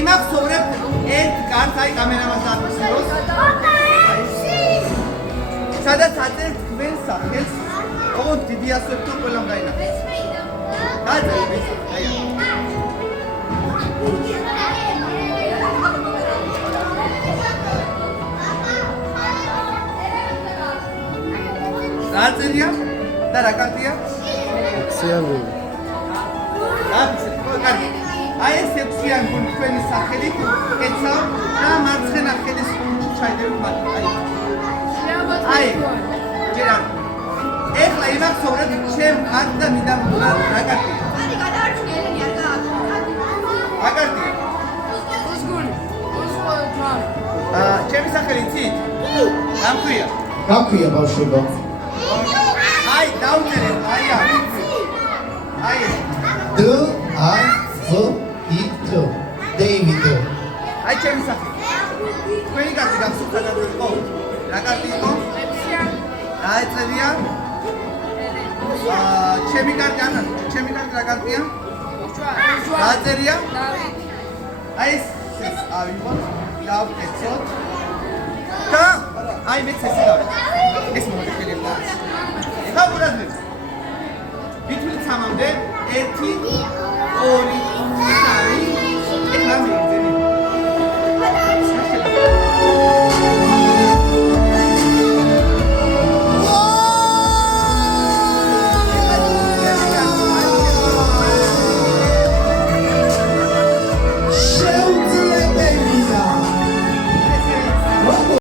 იმახსოვრებ ერთ კარტს, აი კამერამას დაფიქსიროს. სადაც აწერთ თქვენ სახელს, ოღონდ დიდი ასოებთან ყველამ დაინახოს. დაწერეთ, აი. დაწერია და რა კარტია? სიანგული. აი ეს ექვსიანგული თქვენი სახელით ეცავ და მარცხენა ხელის ხუნჯი ჩაიდევით მათ. აი ჯერა ეხლა იმახსოვრეთ ჩემ კარტ და მინდა რა კარტია? აი გადაარჩი ელენი არ გააკეთე. რა კარტია? უსგული. უსგული. ჩემი სახელი იცით? რა მქვია? რა მქვია ბავშვებო? აი დაუწერე, აი აი D A V I T David. აი ჩემი სახელი. თქვენი კარტი გახსოვთ იყო? რა კარტი იყო? რა ეწევია? ჩემი კარტი ანა, ჩემი კარტი რა კარტია? რა წერია? აი ეს ავიღოთ, დავკეთოთ. და აი მეც ესე გავაკეთე. ეს მომხდარია. ეხლა ბრაზილს. ბითვლით 3-მდე 1